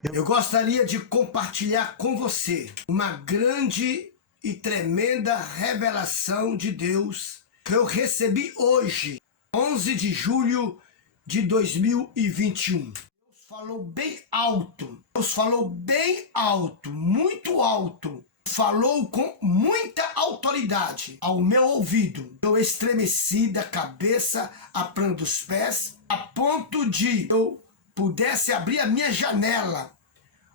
Eu gostaria de compartilhar com você uma grande e tremenda revelação de Deus que eu recebi hoje, 11 de julho de 2021. Deus falou bem alto, Deus falou bem alto, muito alto. Falou com muita autoridade ao meu ouvido. Eu estremeci da cabeça à planta dos pés, a ponto de eu pudesse abrir a minha janela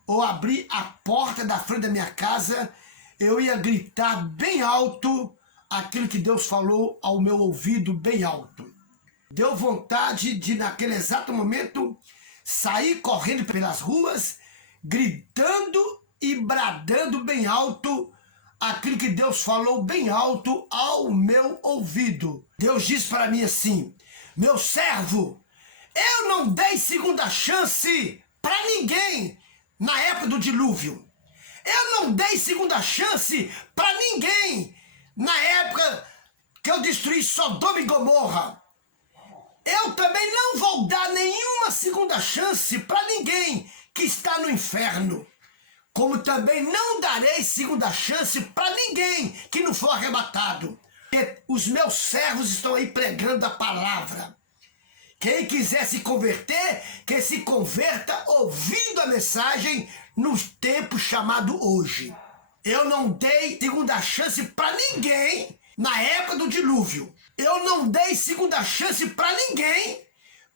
ou abrir a porta da frente da minha casa, eu ia gritar bem alto aquilo que Deus falou ao meu ouvido bem alto. Deu vontade de, naquele exato momento, sair correndo pelas ruas, gritando e bradando bem alto aquilo que Deus falou bem alto ao meu ouvido. Deus disse para mim assim: meu servo, eu não dei segunda chance para ninguém na época do dilúvio. Eu não dei segunda chance para ninguém na época que eu destruí Sodoma e Gomorra. Eu também não vou dar nenhuma segunda chance para ninguém que está no inferno. Como também não darei segunda chance para ninguém que não for arrebatado. Os meus servos estão aí pregando a palavra. Quem quiser se converter, que se converta ouvindo a mensagem no tempo chamado hoje. Eu não dei segunda chance para ninguém na época do dilúvio. Eu não dei segunda chance para ninguém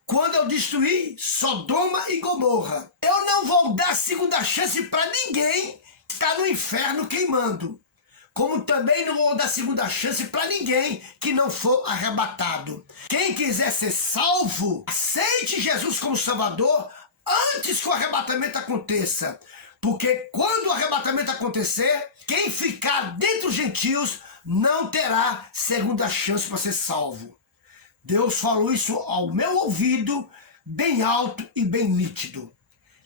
quando eu destruí Sodoma e Gomorra. Eu não vou dar segunda chance para ninguém que está no inferno queimando. Como também não vou dar segunda chance para ninguém que não for arrebatado. Quem quiser ser salvo, aceite Jesus como Salvador antes que o arrebatamento aconteça. Porque quando o arrebatamento acontecer, quem ficar dentre os gentios não terá segunda chance para ser salvo. Deus falou isso ao meu ouvido, bem alto e bem nítido.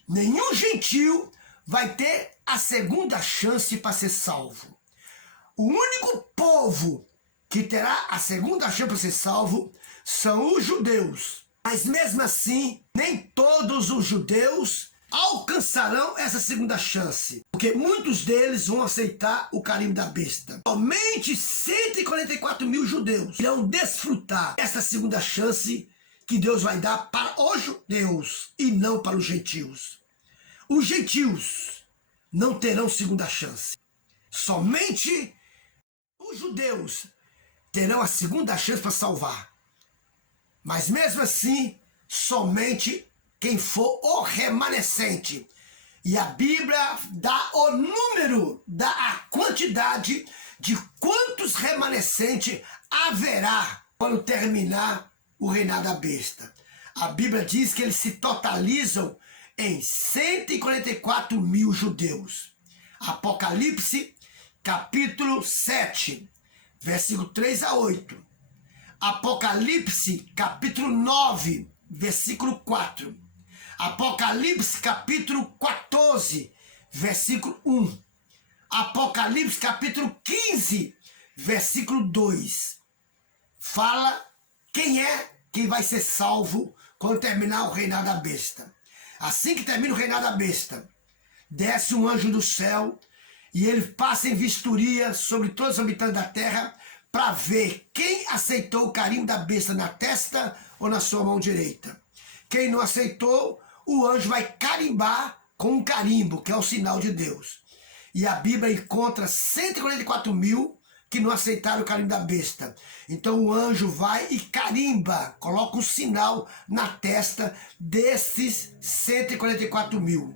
Nenhum gentio vai ter a segunda chance para ser salvo. O único povo que terá a segunda chance para ser salvo são os judeus. Mas mesmo assim, nem todos os judeus alcançarão essa segunda chance, porque muitos deles vão aceitar o carimbo da besta. Somente 144 mil judeus irão desfrutar essa segunda chance que Deus vai dar para os judeus e não para os gentios. Os gentios não terão segunda chance. Somente os judeus terão a segunda chance para salvar. Mas mesmo assim, somente quem for o remanescente. E a Bíblia dá o número, dá a quantidade de quantos remanescentes haverá quando terminar o reinado da besta. A Bíblia diz que eles se totalizam em 144 mil judeus. Apocalipse, capítulo 7, versículo 3 a 8. Apocalipse, capítulo 9, versículo 4. Apocalipse capítulo 14, versículo 1. Apocalipse capítulo 15, versículo 2. Fala quem é que vai ser salvo quando terminar o reinado da besta. Assim que termina o reinado da besta, desce um anjo do céu e ele passa em vistoria sobre todos os habitantes da terra para ver quem aceitou o carimbo da besta na testa ou na sua mão direita. Quem não aceitou, o anjo vai carimbar com um carimbo, que é o sinal de Deus. E a Bíblia encontra 144 mil que não aceitaram o carimbo da besta. Então o anjo vai e carimba, coloca um sinal na testa desses 144 mil.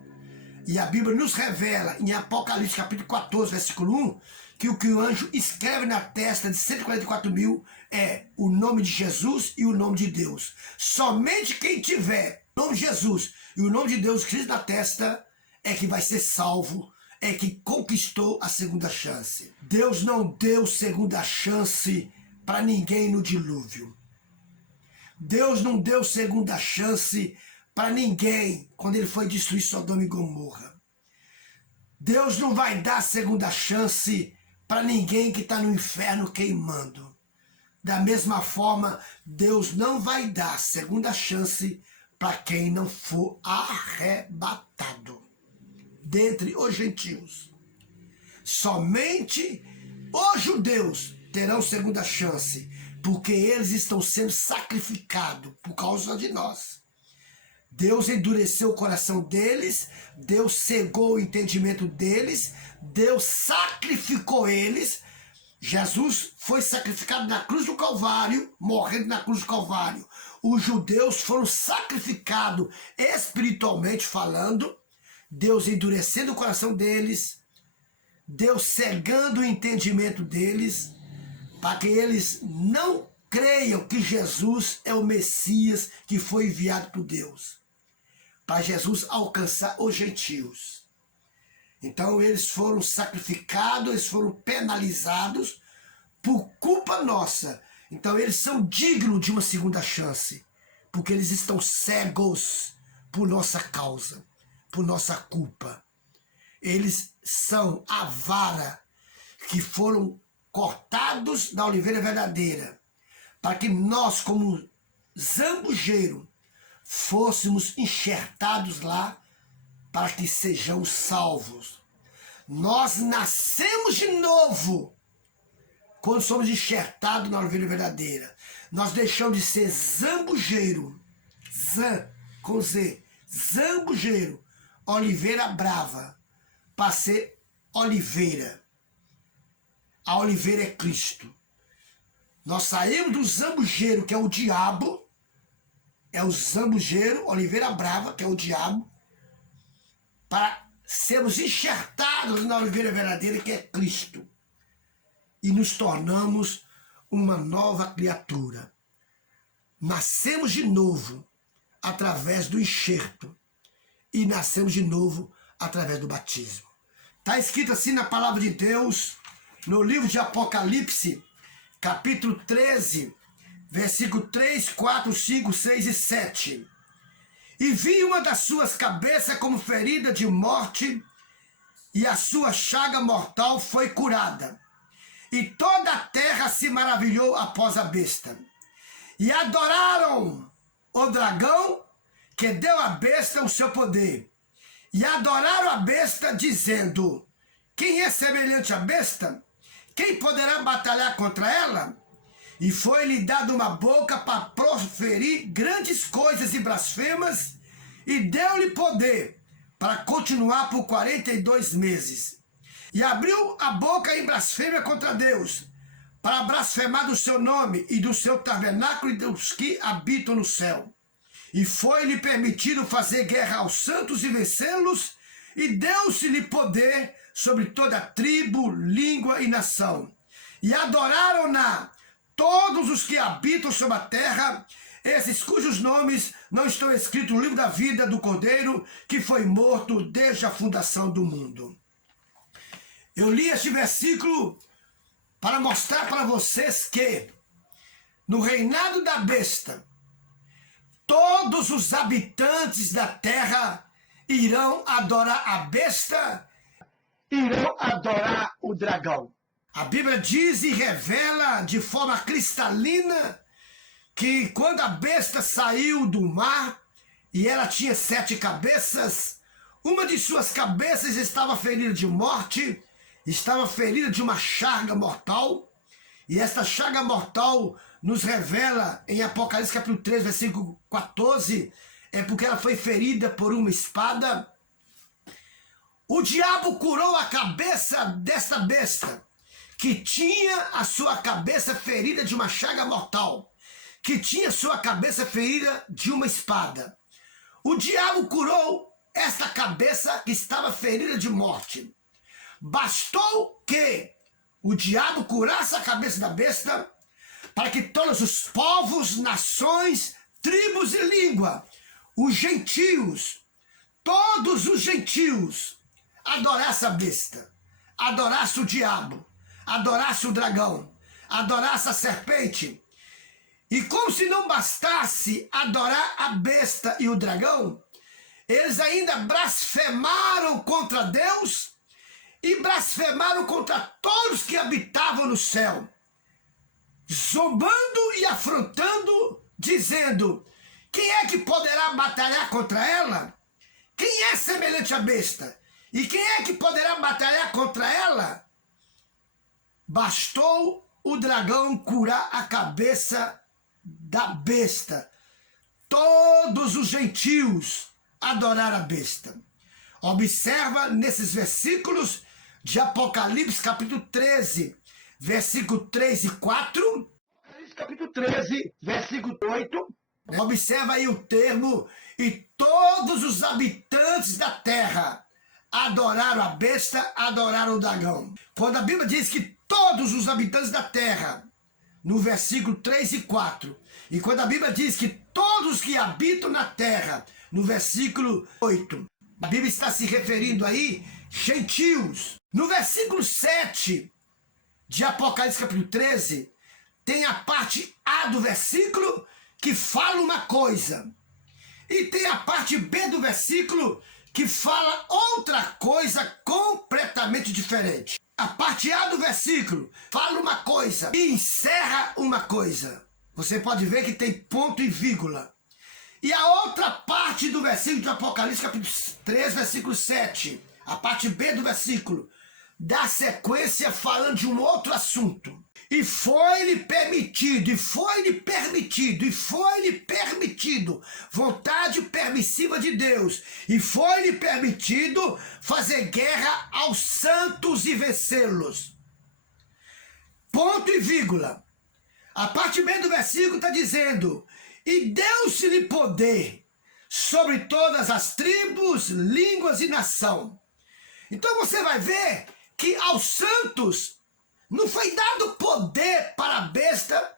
E a Bíblia nos revela, em Apocalipse capítulo 14, versículo 1, que o anjo escreve na testa de 144 mil é o nome de Jesus e o nome de Deus. Somente quem tiver o nome de Jesus e o nome de Deus escrito na testa é que vai ser salvo, é que conquistou a segunda chance. Deus não deu segunda chance para ninguém no dilúvio. Deus não deu segunda chance para ninguém quando ele foi destruir Sodoma e Gomorra. Deus não vai dar segunda chance para ninguém que está no inferno queimando. Da mesma forma, Deus não vai dar segunda chance para quem não for arrebatado. dentre os gentios. Somente os judeus terão segunda chance, porque eles estão sendo sacrificados por causa de nós. Deus endureceu o coração deles, Deus cegou o entendimento deles, Deus sacrificou eles. Jesus foi sacrificado na cruz do Calvário, morrendo na cruz do Calvário. Os judeus foram sacrificados espiritualmente falando, Deus endurecendo o coração deles, Deus cegando o entendimento deles, para que eles não creiam que Jesus é o Messias que foi enviado por Deus, para Jesus alcançar os gentios. Então eles foram sacrificados, eles foram penalizados por culpa nossa. Então eles são dignos de uma segunda chance, porque eles estão cegos por nossa causa, por nossa culpa. Eles são a vara que foram cortados da oliveira verdadeira, para que nós, como zambujeiro, fôssemos enxertados lá, para que sejamos salvos. Nós nascemos de novo quando somos enxertados na oliveira verdadeira. Nós deixamos de ser zambujeiro, com Z, zambujeiro, oliveira brava, para ser oliveira. A oliveira é Cristo. Nós saímos do zambujeiro, que é o diabo, é o zambujeiro, oliveira brava, que é o diabo, para sermos enxertados na oliveira verdadeira, que é Cristo. E nos tornamos uma nova criatura. Nascemos de novo através do enxerto e nascemos de novo através do batismo. Está escrito assim na palavra de Deus, no livro de Apocalipse, capítulo 13, versículo 3, 4, 5, 6 e 7. E vi uma das suas cabeças como ferida de morte, e a sua chaga mortal foi curada. E toda a terra se maravilhou após a besta. E adoraram o dragão, que deu à besta o seu poder. E adoraram a besta, dizendo: quem é semelhante à besta? Quem poderá batalhar contra ela? E foi-lhe dada uma boca para proferir grandes coisas e blasfemas, e deu-lhe poder para continuar por 42 meses. E abriu a boca em blasfêmia contra Deus, para blasfemar do seu nome e do seu tabernáculo e dos que habitam no céu. E foi-lhe permitido fazer guerra aos santos e vencê-los, e deu-se-lhe poder sobre toda tribo, língua e nação. E adoraram-na todos os que habitam sobre a terra, esses cujos nomes não estão escritos no livro da vida do Cordeiro, que foi morto desde a fundação do mundo. Eu li este versículo para mostrar para vocês que, no reinado da besta, todos os habitantes da terra irão adorar a besta, irão adorar o dragão. A Bíblia diz e revela de forma cristalina que quando a besta saiu do mar e ela tinha 7 cabeças, uma de suas cabeças estava ferida de morte, estava ferida de uma chaga mortal, e esta chaga mortal nos revela em Apocalipse capítulo 3, versículo 14, é porque ela foi ferida por uma espada. O diabo curou a cabeça desta besta, que tinha a sua cabeça ferida de uma chaga mortal, que tinha sua cabeça ferida de uma espada. O diabo curou esta cabeça que estava ferida de morte. Bastou que o diabo curasse a cabeça da besta para que todos os povos, nações, tribos e língua, os gentios, todos os gentios, adorassem a besta, adorassem o diabo, adorassem o dragão, adorassem a serpente. E como se não bastasse adorar a besta e o dragão, eles ainda blasfemaram contra Deus e blasfemaram contra todos que habitavam no céu, zombando e afrontando, dizendo: quem é que poderá batalhar contra ela? Quem é semelhante à besta? E quem é que poderá batalhar contra ela? Bastou o dragão curar a cabeça da besta. Todos os gentios adoraram a besta. Observa nesses versículos de Apocalipse capítulo 13, versículo 3 e 4. Apocalipse capítulo 13, versículo 8. Observa aí o termo, e todos os habitantes da terra adoraram a besta, adoraram o dragão. Quando a Bíblia diz que todos os habitantes da terra, no versículo 3 e 4, e quando a Bíblia diz que todos que habitam na terra, no versículo 8, a Bíblia está se referindo aí, gentios. No versículo 7 de Apocalipse capítulo 13, tem a parte A do versículo que fala uma coisa, e tem a parte B do versículo que fala outra coisa completamente diferente. A parte A do versículo fala uma coisa e encerra uma coisa. Você pode ver que tem ponto e vírgula. E a outra parte do versículo de Apocalipse capítulo 3, versículo 7, a parte B do versículo, dá sequência falando de um outro assunto. E foi-lhe permitido, e foi-lhe permitido, e foi-lhe permitido, vontade permissiva de Deus, e foi-lhe permitido fazer guerra aos santos e vencê-los. Ponto e vírgula. A parte B do versículo está dizendo, e deu-se-lhe poder sobre todas as tribos, línguas e nação. Então você vai ver que aos santos não foi dado poder para a besta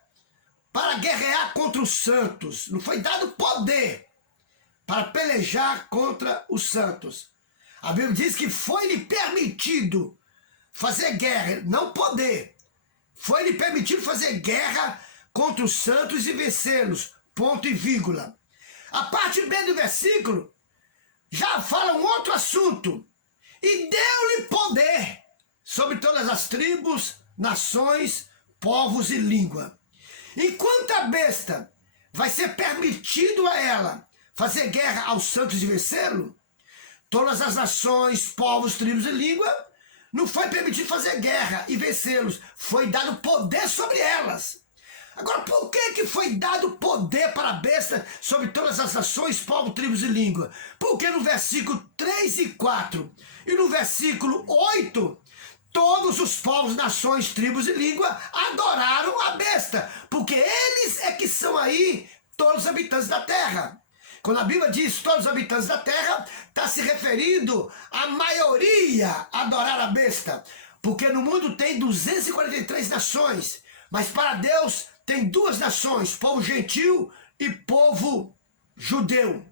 para guerrear contra os santos. Não foi dado poder para pelejar contra os santos. A Bíblia diz que foi-lhe permitido fazer guerra, não poder. Foi-lhe permitido fazer guerra contra os santos e vencê-los. Ponto e vírgula. A parte B do versículo já fala um outro assunto. E deu-lhe poder sobre todas as tribos, nações, povos e língua. Enquanto a besta vai ser permitido a ela fazer guerra aos santos e vencê-lo, todas as nações, povos, tribos e língua, não foi permitido fazer guerra e vencê-los. Foi dado poder sobre elas. Agora, por que foi dado poder para a besta sobre todas as nações, povos, tribos e língua? Porque no versículo 3 e 4 e no versículo 8, todos os povos, nações, tribos e língua adoraram a besta, porque eles é que são aí todos os habitantes da terra. Quando a Bíblia diz todos os habitantes da terra, está se referindo à maioria adorar a besta, porque no mundo tem 243 nações, mas para Deus tem duas nações, povo gentil e povo judeu.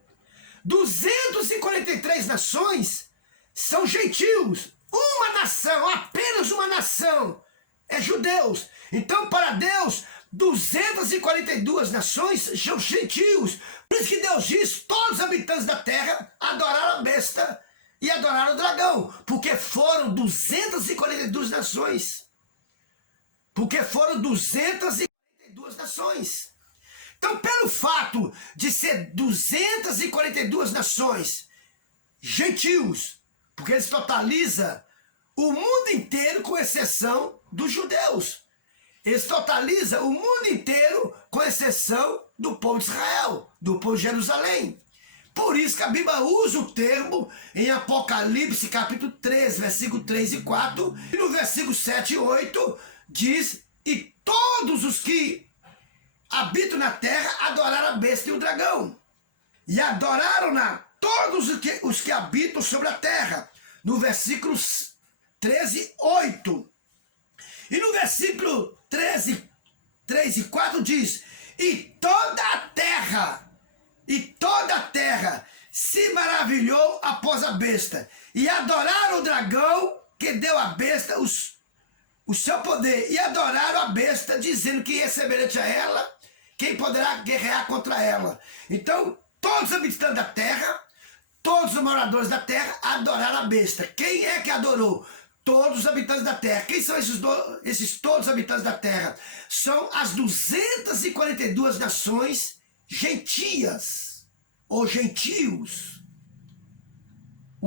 243 nações são gentios. Uma nação, apenas uma nação, é judeus. Então, para Deus, 242 nações são gentios. Por isso que Deus diz, todos os habitantes da terra adoraram a besta e adoraram o dragão. Porque foram 242 nações. Porque foram 242 nações. Então, pelo fato de ser 242 nações gentios, porque eles totalizam o mundo inteiro, com exceção dos judeus. Eles totalizam o mundo inteiro, com exceção do povo de Israel, do povo de Jerusalém. Por isso que a Bíblia usa o termo em Apocalipse capítulo 3, versículo 3 e 4, e no versículo 7 e 8 diz, e todos os que habitam na terra adoraram a besta e o dragão. E adoraram-na todos os que habitam sobre a terra. No versículo 13, 8. E no versículo 13, 3 e 4 diz, e toda a terra se maravilhou após a besta, e adoraram o dragão que deu à besta o seu poder, e adoraram a besta, dizendo que é semelhante a ela, quem poderá guerrear contra ela. Então, todos os habitantes da terra, todos os moradores da terra adoraram a besta. Quem é que adorou? Todos os habitantes da terra. Quem são esses todos os habitantes da terra? São as 242 nações gentias, ou gentios.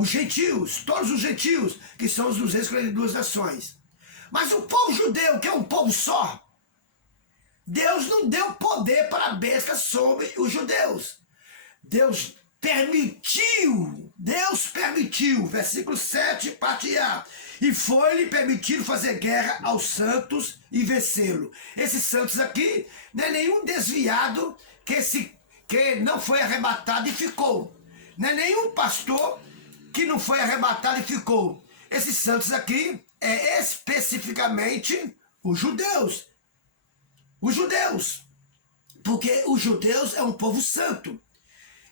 os gentios, todos os gentios, que são os 242 nações. Mas o povo judeu, que é um povo só, Deus não deu poder para a besta sobre os judeus. Deus permitiu, versículo 7, parte A, e foi-lhe permitido fazer guerra aos santos e vencê-lo. Esses santos aqui não é nenhum desviado que não foi arrebatado e ficou. Não é nenhum pastor que não foi arrebatado e ficou. Esses santos aqui é especificamente os judeus. Os judeus. Porque os judeus é um povo santo.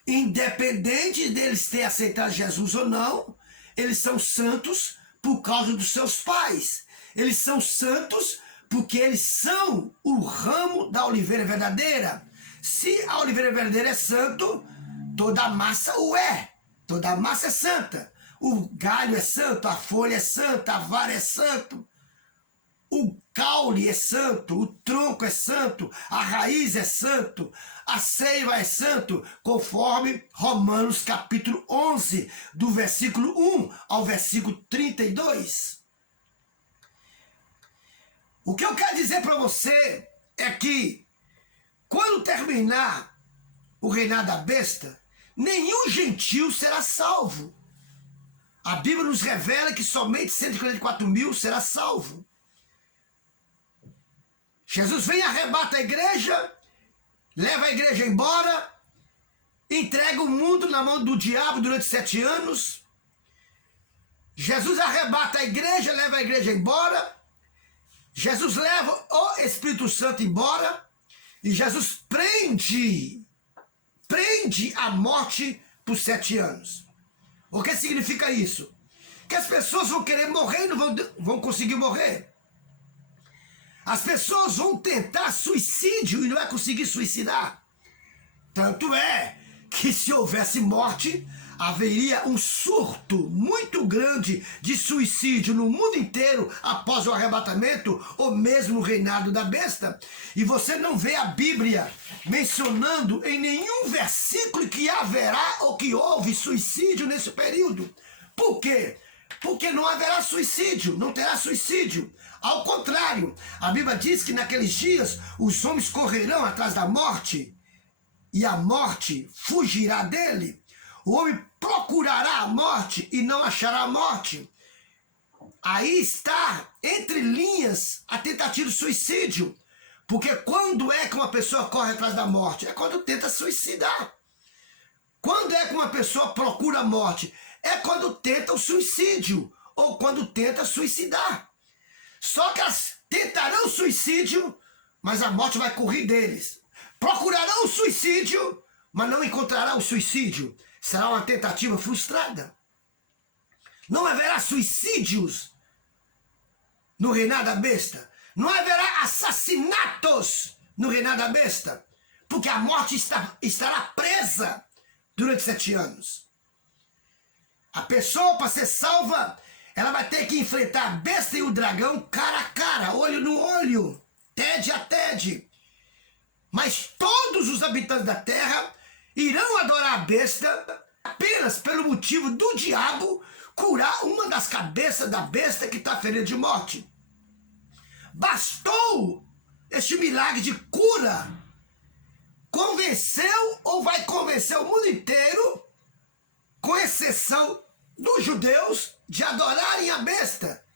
Independente deles terem aceitado Jesus ou não, eles são santos por causa dos seus pais. Eles são santos porque eles são o ramo da oliveira verdadeira. Se a oliveira verdadeira é santo, toda a massa o é. Toda a massa é santa. O galho é santo, a folha é santa, a vara é santo. O caule é santo, o tronco é santo, a raiz é santo, a seiva é santo, conforme Romanos capítulo 11, do versículo 1 ao versículo 32. O que eu quero dizer para você é que, quando terminar o reinado da besta, nenhum gentil será salvo. A Bíblia nos revela que somente 144 mil será salvo. Jesus vem, arrebata a igreja, leva a igreja embora, entrega o mundo na mão do diabo durante 7 anos. Jesus arrebata a igreja, leva a igreja embora. Jesus leva o Espírito Santo embora. E Jesus prende a morte por 7 anos. O que significa isso? Que as pessoas vão querer morrer e não vão conseguir morrer. As pessoas vão tentar suicídio e não vai conseguir suicidar. Tanto é que, se houvesse morte, haveria um surto muito grande de suicídio no mundo inteiro após o arrebatamento ou mesmo no reinado da besta. E você não vê a Bíblia mencionando em nenhum versículo que haverá ou que houve suicídio nesse período. Por quê? Porque não haverá suicídio, não terá suicídio. Ao contrário, a Bíblia diz que naqueles dias os homens correrão atrás da morte e a morte fugirá dele. O homem procurará a morte e não achará a morte. Aí está, entre linhas, a tentativa de suicídio. Porque quando é que uma pessoa corre atrás da morte? É quando tenta suicidar. Quando é que uma pessoa procura a morte? É quando tenta o suicídio ou quando tenta suicidar. Só que elas tentarão o suicídio, mas a morte vai correr deles. Procurarão o suicídio, mas não encontrarão o suicídio. Será uma tentativa frustrada. Não haverá suicídios no reinado da besta. Não haverá assassinatos no reinado da besta. Porque a morte estará presa durante 7 anos. A pessoa, para ser salva, ela vai ter que enfrentar a besta e o dragão cara a cara, olho no olho, tede a tede. Mas todos os habitantes da terra irão adorar a besta apenas pelo motivo do diabo curar uma das cabeças da besta que está ferida de morte. Bastou este milagre de cura. Convenceu ou vai convencer o mundo inteiro, com exceção dos judeus, de adorarem a besta,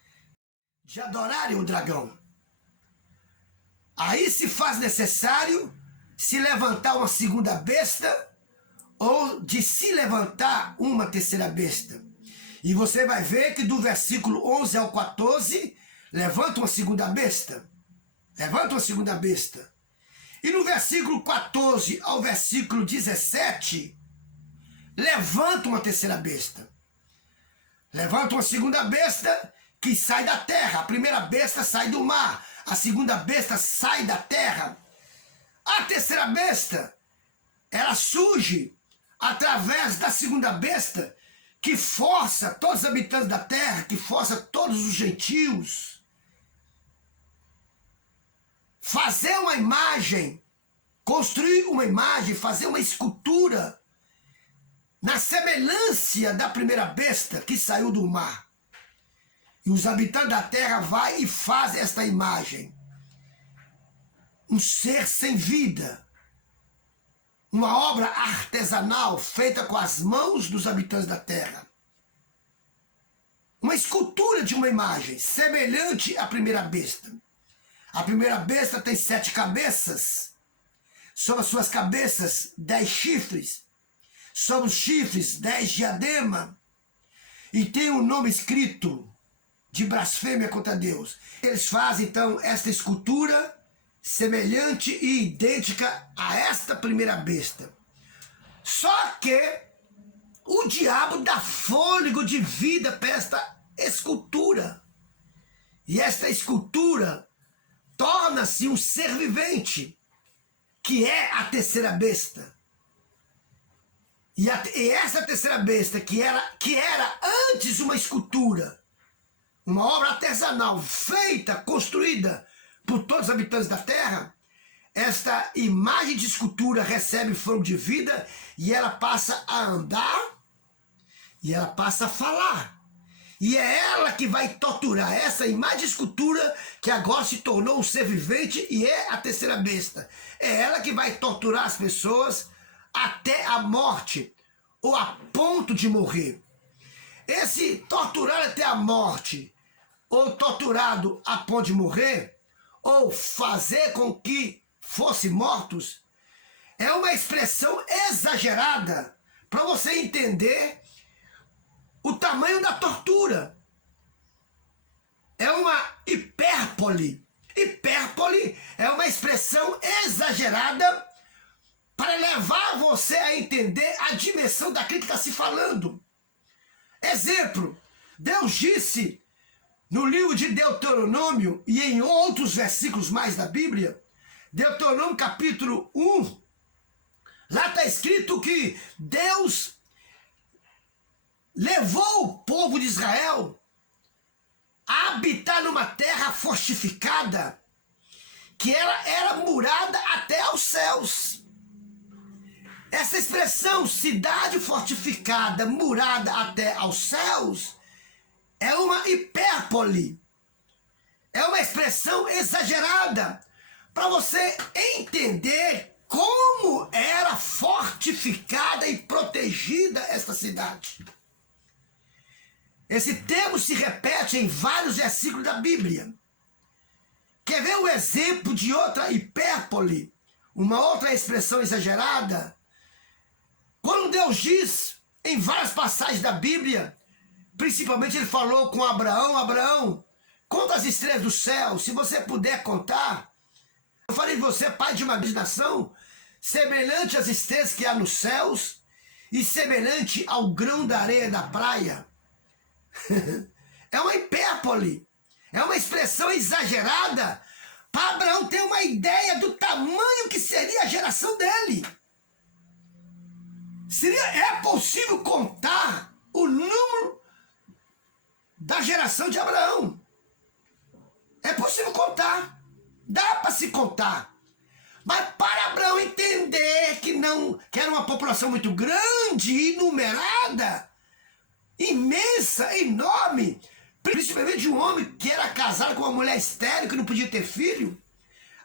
de adorarem o dragão. Aí se faz necessário se levantar uma segunda besta ou de se levantar uma terceira besta. E você vai ver que do versículo 11 ao 14, levanta uma segunda besta. Levanta uma segunda besta. E no versículo 14 ao versículo 17, levanta uma terceira besta. Levanta uma segunda besta que sai da terra. A primeira besta sai do mar. A segunda besta sai da terra. A terceira besta, ela surge através da segunda besta, que força todos os habitantes da terra, que força todos os gentios fazer uma imagem, construir uma imagem, fazer uma escultura na semelhança da primeira besta que saiu do mar. E os habitantes da terra vai e faz esta imagem. Um ser sem vida. Uma obra artesanal feita com as mãos dos habitantes da terra. Uma escultura de uma imagem semelhante à primeira besta. A primeira besta tem 7 cabeças. Sobre as suas cabeças, 10 chifres. Sobre os chifres, 10 diademas. E tem um nome escrito de blasfêmia contra Deus. Eles fazem, então, esta escultura semelhante e idêntica a esta primeira besta. Só que o diabo dá fôlego de vida para esta escultura. E esta escultura torna-se um ser vivente, que é a terceira besta. E essa terceira besta, que era antes uma escultura, uma obra artesanal feita, construída por todos os habitantes da terra, esta imagem de escultura recebe fogo de vida e ela passa a andar e ela passa a falar. E é ela que vai torturar essa imagem de escultura que agora se tornou um ser vivente e é a terceira besta. É ela que vai torturar as pessoas até a morte ou a ponto de morrer. Esse torturar até a morte ou torturado a ponto de morrer ou fazer com que fossem mortos é uma expressão exagerada para você entender o tamanho da tortura. É uma hipérbole. Hipérbole é uma expressão exagerada para levar você a entender a dimensão daquilo que está se falando. Exemplo, Deus disse no livro de Deuteronômio e em outros versículos mais da Bíblia, Deuteronômio capítulo 1, lá está escrito que Deus levou o povo de Israel a habitar numa terra fortificada, que ela era murada até aos céus. Essa expressão, cidade fortificada, murada até aos céus, é uma hipérbole. É uma expressão exagerada para você entender como era fortificada e protegida esta cidade. Esse termo se repete em vários versículos da Bíblia. Quer ver um exemplo de outra hipérbole? Uma outra expressão exagerada? Quando Deus diz, em várias passagens da Bíblia, principalmente ele falou com Abraão, Abraão, conta as estrelas do céu, se você puder contar. Eu falei de você, pai de uma grande nação, semelhante às estrelas que há nos céus e semelhante ao grão da areia da praia. É uma hipérbole, é uma expressão exagerada para Abraão ter uma ideia do tamanho que seria a geração dele. É possível contar o número da geração de Abraão. É possível contar, dá para se contar. Mas para Abraão entender que era uma população muito grande e numerada, imensa, enorme, principalmente de um homem que era casado com uma mulher estéril, que não podia ter filho.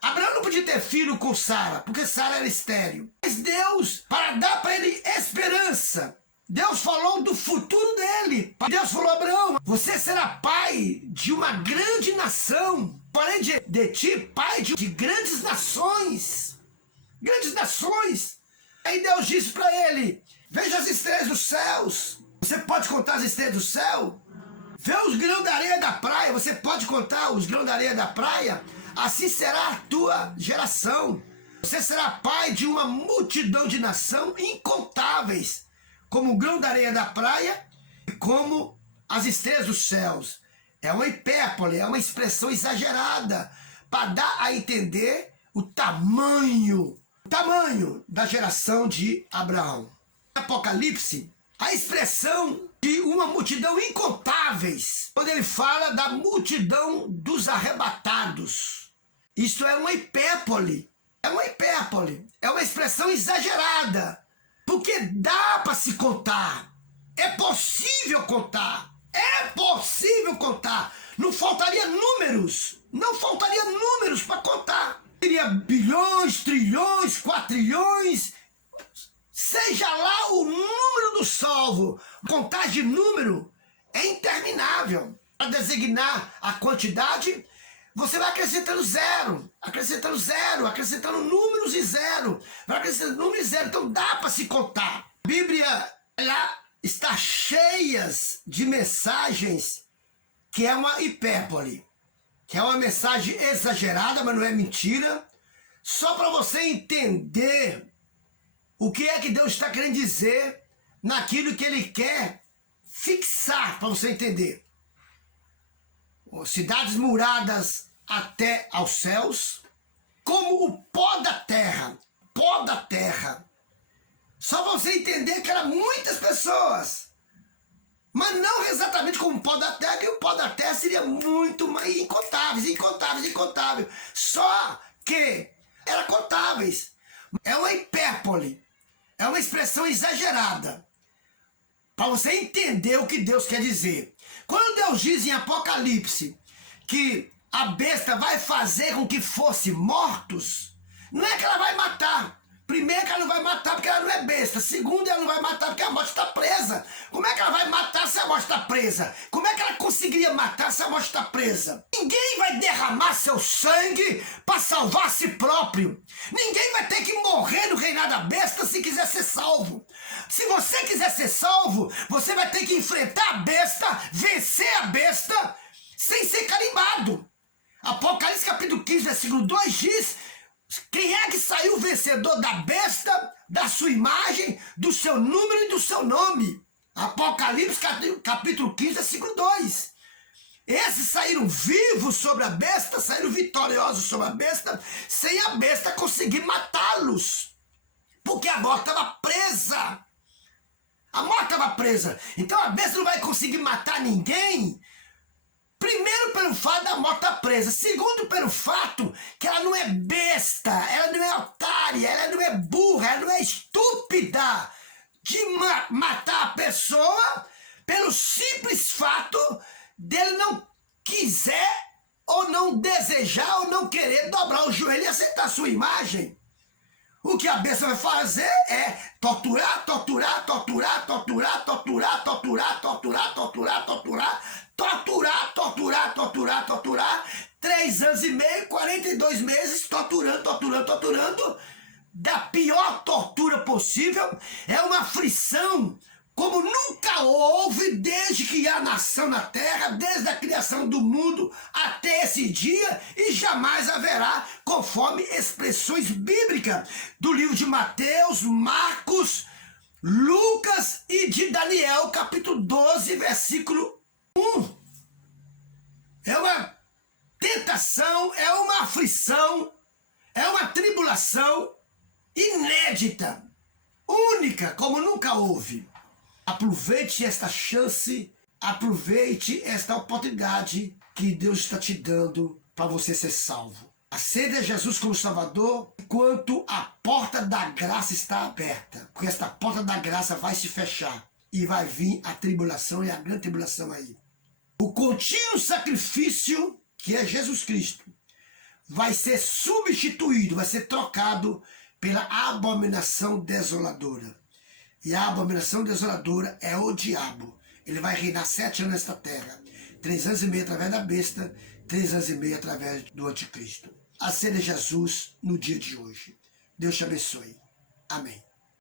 Abraão não podia ter filho com Sara, porque Sara era estéril. Mas Deus, para dar para ele esperança, Deus falou do futuro dele. Deus falou, Abraão, você será pai de uma grande nação, porém de ti, pai de grandes nações. Grandes nações. Aí Deus disse para ele, veja as estrelas dos céus. Você pode contar as estrelas do céu? Vê os grãos da areia da praia. Você pode contar os grãos da areia da praia? Assim será a tua geração. Você será pai de uma multidão de nação incontáveis, como o grão da areia da praia e como as estrelas dos céus. É uma hipérbole, é uma expressão exagerada para dar a entender o tamanho da geração de Abraão. Apocalipse, a expressão de uma multidão incontáveis, quando ele fala da multidão dos arrebatados. Isto é uma hipérbole, é uma expressão exagerada Porque dá para se contar. É possível contar. É possível contar. Não faltaria números. Não faltaria números para contar. Teria bilhões, trilhões, quatrilhões. Seja lá o número do salvo. Contagem de número é interminável. Para designar a quantidade, você vai acrescentando zero, acrescentando números e zero, vai acrescentando números e zero. Então dá para se contar. A Bíblia, ela está cheia de mensagens que é uma hipérbole, que é uma mensagem exagerada, mas não é mentira, só para você entender o que é que Deus está querendo dizer naquilo que Ele quer fixar, para você entender. Cidades muradas até aos céus, como o pó da terra, só para você entender que eram muitas pessoas, mas não exatamente como o pó da terra, que o pó da terra seria muito mais incontáveis, só que eram contáveis. É uma hipérbole, é uma expressão exagerada, para você entender o que Deus quer dizer. Quando Deus diz em Apocalipse que a besta vai fazer com que fossem mortos, não é que ela vai matar. Primeiro, que ela não vai matar porque ela não é besta. Segundo, ela não vai matar porque a morte está presa. Como é que ela vai matar se a morte está presa? Como é que ela conseguiria matar se a morte está presa? Ninguém vai derramar seu sangue para salvar a si próprio. Ninguém vai ter que morrer no reinado da besta se quiser ser salvo. Se você quiser ser salvo, você vai ter que enfrentar a besta, vencer a besta, sem ser carimbado. Apocalipse capítulo 15, versículo 2 diz: quem é que saiu vencedor da besta, da sua imagem, do seu número e do seu nome? Apocalipse capítulo 15, versículo 2. Esses saíram vivos sobre a besta, saíram vitoriosos sobre a besta, sem a besta conseguir matá-los. Porque a morte estava presa. A morte estava presa. Então a besta não vai conseguir matar ninguém. Primeiro, pelo fato da morte estar presa. Segundo, pelo fato que ela não é besta, ela não é otária, ela não é burra, ela não é estúpida de matar a pessoa pelo simples fato dele não quiser ou não desejar ou não querer dobrar o joelho e aceitar a sua imagem. O que a besta vai fazer é torturar, 3 anos e meio, 42 meses, torturando, da pior tortura possível. É uma aflição como nunca houve desde que há nação na terra, desde a criação do mundo até esse dia, e jamais haverá, conforme expressões bíblicas do livro de Mateus, Marcos, Lucas e de Daniel, capítulo 12, versículo 1. É uma tentação, é uma aflição, é uma tribulação inédita, única, como nunca houve. Aproveite esta chance, aproveite esta oportunidade que Deus está te dando para você ser salvo. Aceita Jesus como Salvador enquanto a porta da graça está aberta. Porque esta porta da graça vai se fechar e vai vir a tribulação e a grande tribulação aí. O contínuo sacrifício, que é Jesus Cristo, vai ser substituído, vai ser trocado pela abominação desoladora. E a abominação desoladora é o diabo. Ele vai reinar 7 anos nesta terra. 3 anos e meio através da besta, 3 anos e meio através do anticristo. Aceita Jesus no dia de hoje. Deus te abençoe. Amém.